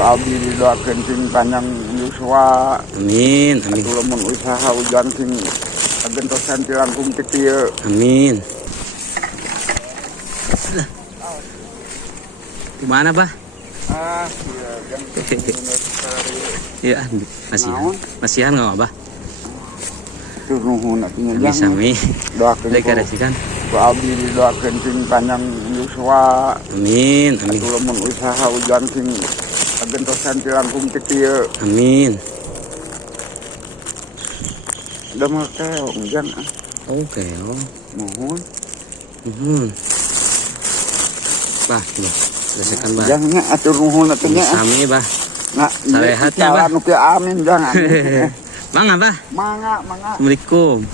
abdi didoakeun sing panjang yuswa. Amin, amin. Atuh lamun usaha ujian sing agentosan ti langkung ti kieu. Amin. Di mana, Bah? Iya, masihan nggak apa? Tuh nuhun atunya Bisa mi. doakeun Deklarasikan. ku abdi didoakeun sing panjang yuswa. Amin, amin. Atuh lamun usaha ujian sing agentosan ti langkung ti kieu. Amin. Da mah keong jang Oke, oh. mohon. Bah, coba. Selesaikan, Bah. Jangnya atuh nuhun atunya. Sami, Bah. Nah, Sarehatnya, Bah. nu amin jangan. Bang, apa? Mangga. Assalamualaikum.